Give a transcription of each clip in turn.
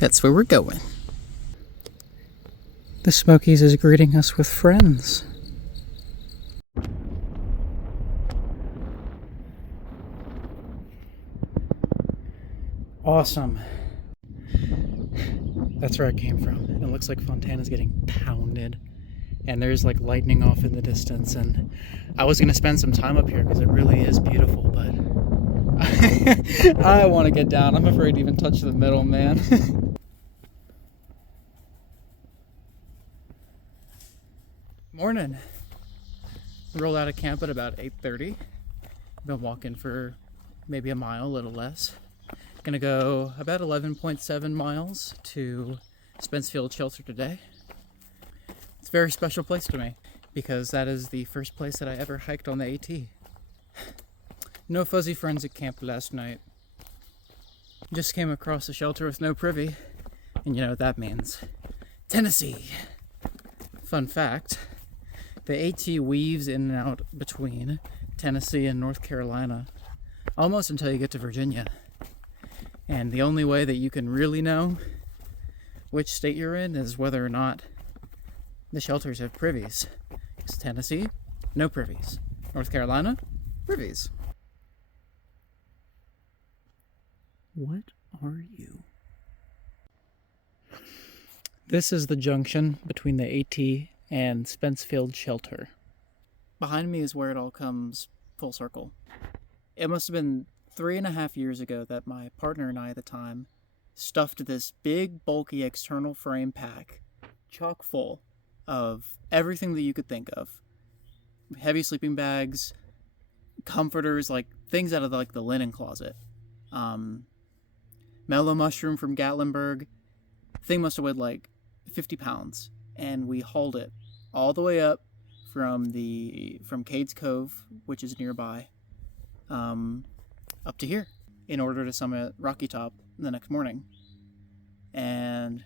That's where we're going. The Smokies is greeting us with friends. Awesome. That's where I came from. It looks like Fontana's getting pounded. And there's like lightning off in the distance. And I was going to spend some time up here because it really is beautiful, but I want to get down. I'm afraid to even touch the middle, man. Morning. Rolled out of camp at about 8:30. Been walking for maybe a mile, a little less. Gonna go about 11.7 miles to Spencefield Shelter today. It's a very special place to me because that is the first place that I ever hiked on the AT. No fuzzy friends at camp last night. Just came across a shelter with no privy, and you know what that means. Tennessee! Fun fact, the AT weaves in and out between Tennessee and North Carolina almost until you get to Virginia. And the only way that you can really know which state you're in is whether or not the shelters have privies. It's Tennessee, no privies. North Carolina, privies. What are you? This is the junction between the AT and Spencefield Shelter. Behind me is where it all comes full circle. It must have been 3.5 years ago that my partner and I at the time stuffed this big, bulky external frame pack chock full of everything that you could think of. Heavy sleeping bags, comforters, like things out of like the linen closet. Mellow mushroom from Gatlinburg. Thing must have weighed like 50 pounds. And we hauled it all the way up from Cades Cove, which is nearby, up to here in order to summit Rocky Top the next morning. And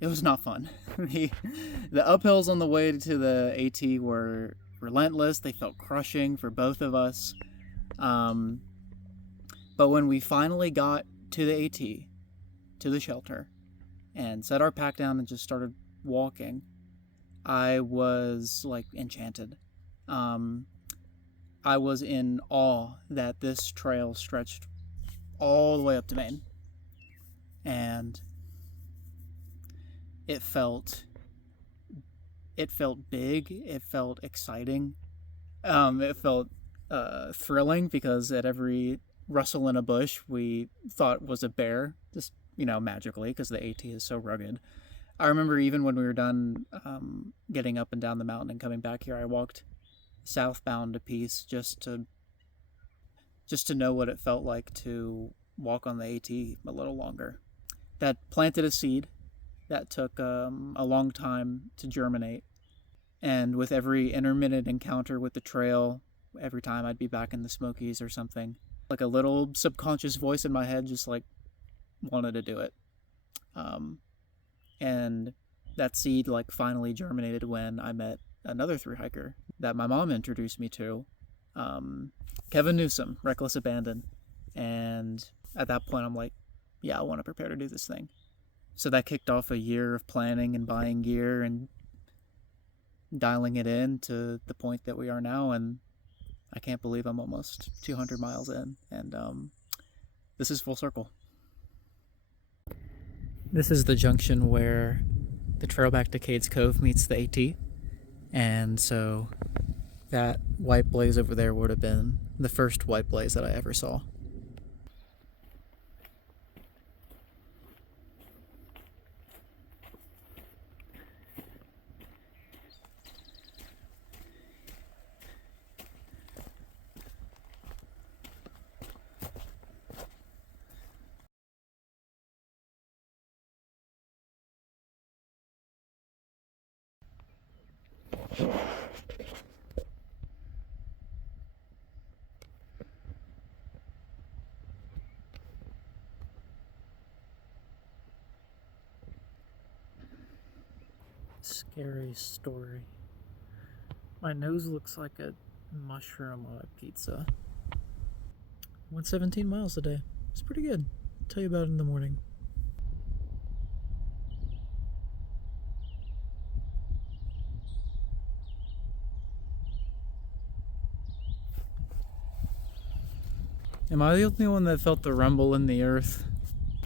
it was not fun. The uphills on the way to the AT were relentless. They felt crushing for both of us. But when we finally got to the AT, to the shelter, and set our pack down and just started walking, I was like enchanted. I was in awe that this trail stretched all the way up to Maine. And it felt big, it felt exciting, it felt thrilling because at every rustle in a bush we thought was a bear, just, magically, because the AT is so rugged. I remember even when we were done getting up and down the mountain and coming back here, I walked southbound a piece just to know what it felt like to walk on the AT a little longer. That planted a seed that took a long time to germinate. And with every intermittent encounter with the trail, every time I'd be back in the Smokies or something, like a little subconscious voice in my head just like wanted to do it. And that seed like finally germinated when I met another thru hiker that my mom introduced me to, Kevin Newsom, Reckless Abandon. And at that point I'm like, yeah, I want to prepare to do this thing. So that kicked off a year of planning and buying gear and dialing it in to the point that we are now. And I can't believe I'm almost 200 miles in, and this is full circle. This is the junction where the trail back to Cades Cove meets the AT, and so that white blaze over there would have been the first white blaze that I ever saw. Scary story. My nose looks like a mushroom on a pizza. Went 17 miles today. It's pretty good. I'll tell you about it in the morning. Am I the only one that felt the rumble in the earth?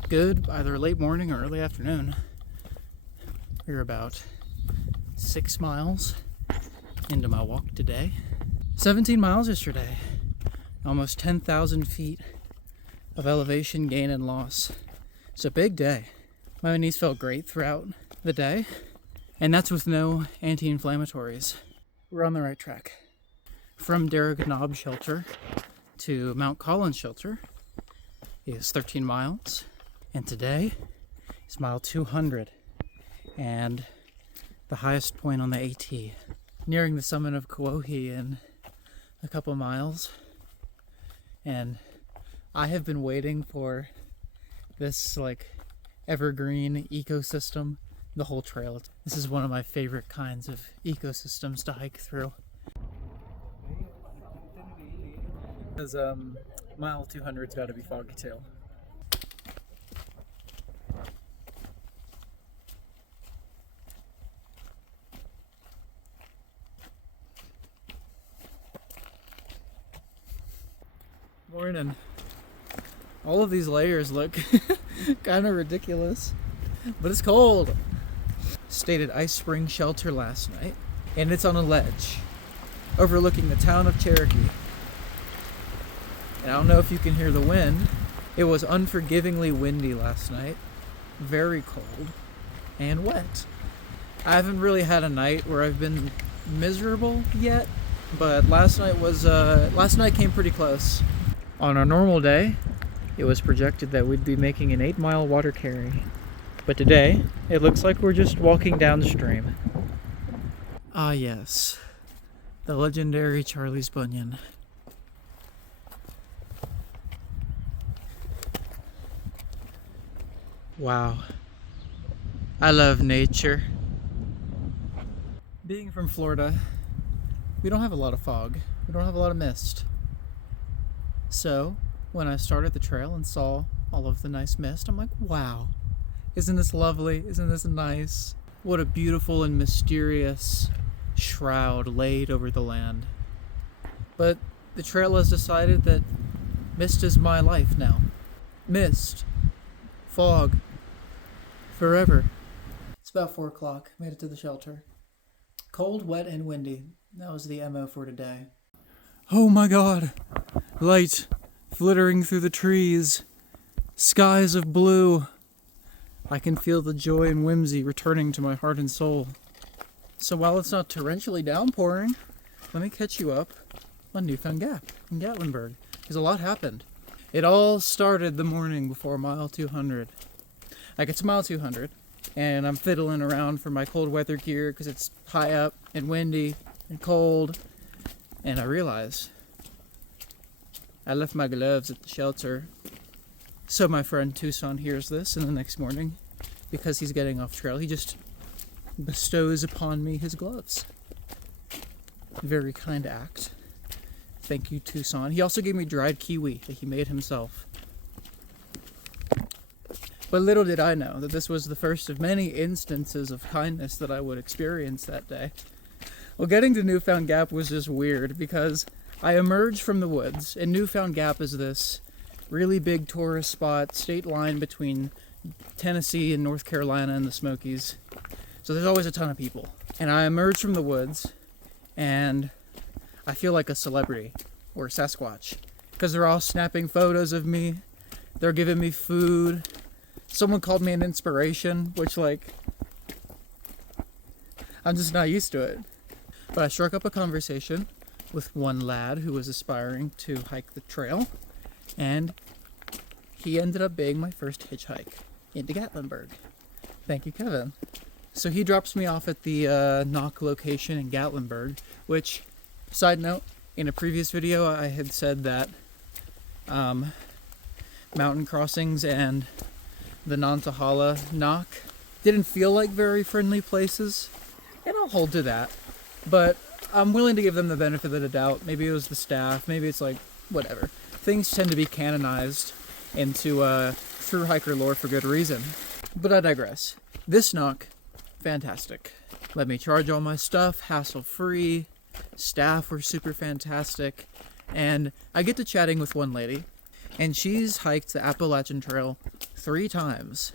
Good, either late morning or early afternoon. We're about 6 miles into my walk today. 17 miles yesterday. Almost 10,000 feet of elevation gain and loss. It's a big day. My knees felt great throughout the day, and that's with no anti-inflammatories. We're on the right track. From Derrick Knob Shelter to Mount Collins Shelter is 13 miles, and today is mile 200 and the highest point on the AT. Nearing the summit of Kauai in a couple miles, and I have been waiting for this evergreen ecosystem the whole trail. This is one of my favorite kinds of ecosystems to hike through. Because mile 200's got to be foggy too. Morning. All of these layers look kind of ridiculous, but it's cold. Stayed at Ice Spring Shelter last night, and it's on a ledge overlooking the town of Cherokee. And I don't know if you can hear the wind. It was unforgivingly windy last night, very cold and wet. I haven't really had a night where I've been miserable yet, but last night came pretty close. On a normal day, it was projected that we'd be making an 8-mile water carry. But today, it looks like we're just walking downstream. Ah yes, the legendary Charlie's Bunyan. Wow. I love nature. Being from Florida, we don't have a lot of fog. We don't have a lot of mist. So, when I started the trail and saw all of the nice mist, I'm like, wow, isn't this lovely? Isn't this nice? What a beautiful and mysterious shroud laid over the land. But the trail has decided that mist is my life now. Mist. Fog. Forever. It's about 4 o'clock. Made it to the shelter. Cold, wet, and windy. That was the MO for today. Oh my god! Light flittering through the trees. Skies of blue. I can feel the joy and whimsy returning to my heart and soul. So while it's not torrentially downpouring, let me catch you up on Newfound Gap in Gatlinburg. Because a lot happened. It all started the morning before mile 200. I get to mile 200, and I'm fiddling around for my cold weather gear because it's high up and windy and cold. And I realize I left my gloves at the shelter. So my friend Tucson hears this, and the next morning, because he's getting off trail, he just bestows upon me his gloves. Very kind act. Thank you, Tucson. He also gave me dried kiwi that he made himself. But little did I know that this was the first of many instances of kindness that I would experience that day. Well, getting to Newfound Gap was just weird because I emerged from the woods, and Newfound Gap is this really big tourist spot, state line between Tennessee and North Carolina and the Smokies. So there's always a ton of people. And I emerged from the woods, and I feel like a celebrity, or Sasquatch, because they're all snapping photos of me. They're giving me food. Someone called me an inspiration, which I'm just not used to it. But I struck up a conversation with one lad who was aspiring to hike the trail, and he ended up being my first hitchhike into Gatlinburg. Thank you, Kevin. So he drops me off at the knock location in Gatlinburg, which, side note, in a previous video I had said that mountain crossings and the Nantahala knock didn't feel like very friendly places, and I'll hold to that. But I'm willing to give them the benefit of the doubt. Maybe it was the staff, maybe it's whatever. Things tend to be canonized into through hiker lore for good reason. But I digress. This knock, fantastic. Let me charge all my stuff, hassle-free. Staff were super fantastic. And I get to chatting with one lady. And she's hiked the Appalachian Trail 3 times.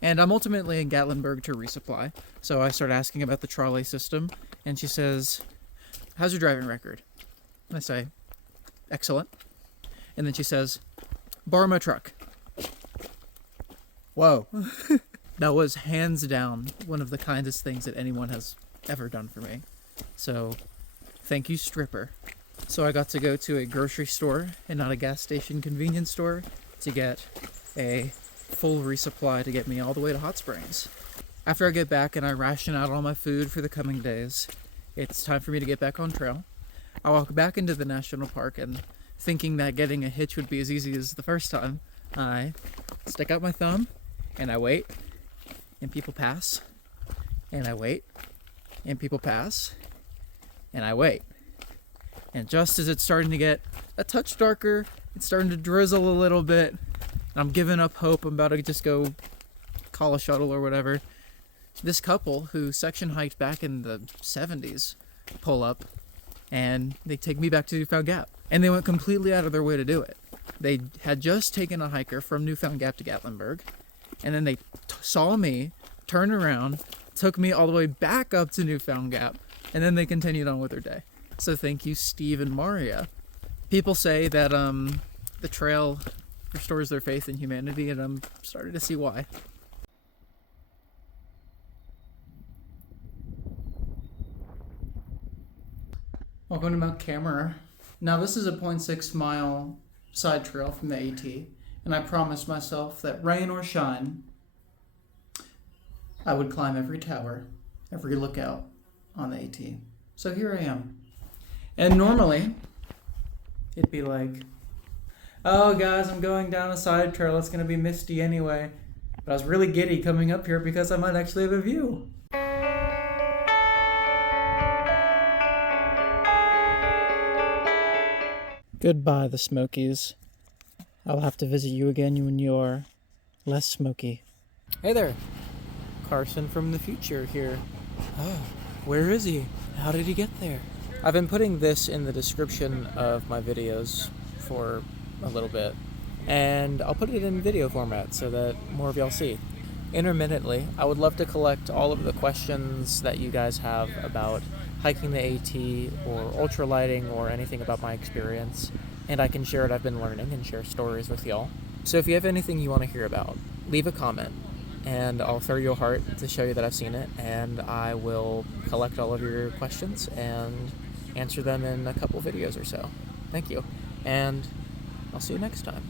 And I'm ultimately in Gatlinburg to resupply. So I start asking about the trolley system. And she says, how's your driving record? And I say, excellent. And then she says, borrow my truck. Whoa. That was hands down one of the kindest things that anyone has ever done for me. So, thank you, stripper. So I got to go to a grocery store and not a gas station convenience store to get a full resupply to get me all the way to Hot Springs. After I get back and I ration out all my food for the coming days, it's time for me to get back on trail. I walk back into the national park and thinking that getting a hitch would be as easy as the first time, I stick out my thumb and I wait, and people pass, and I wait, and people pass, and I wait. And just as it's starting to get a touch darker, it's starting to drizzle a little bit, and I'm giving up hope, I'm about to just go call a shuttle or whatever, this couple who section hiked back in the 70s pull up, and they take me back to Newfound Gap. And they went completely out of their way to do it. They had just taken a hiker from Newfound Gap to Gatlinburg, and then they saw me, turned around, took me all the way back up to Newfound Gap, and then they continued on with their day. So thank you, Steve and Maria. People say that the trail restores their faith in humanity, and I'm starting to see why. Welcome to Mount Cammerer. Now this is a 0.6 mile side trail from the AT, and I promised myself that rain or shine, I would climb every tower, every lookout on the AT. So here I am. And normally, it'd be like, oh guys, I'm going down a side trail, it's gonna be misty anyway. But I was really giddy coming up here because I might actually have a view. Goodbye, the Smokies. I'll have to visit you again when you're less smoky. Hey there, Carson from the future here. Oh, where is he? How did he get there? I've been putting this in the description of my videos for a little bit, and I'll put it in video format so that more of y'all see. Intermittently, I would love to collect all of the questions that you guys have about hiking the AT or ultralighting or anything about my experience, and I can share what I've been learning and share stories with y'all. So if you have anything you want to hear about, leave a comment and I'll throw you a heart to show you that I've seen it, and I will collect all of your questions and answer them in a couple videos or so. Thank you, and I'll see you next time.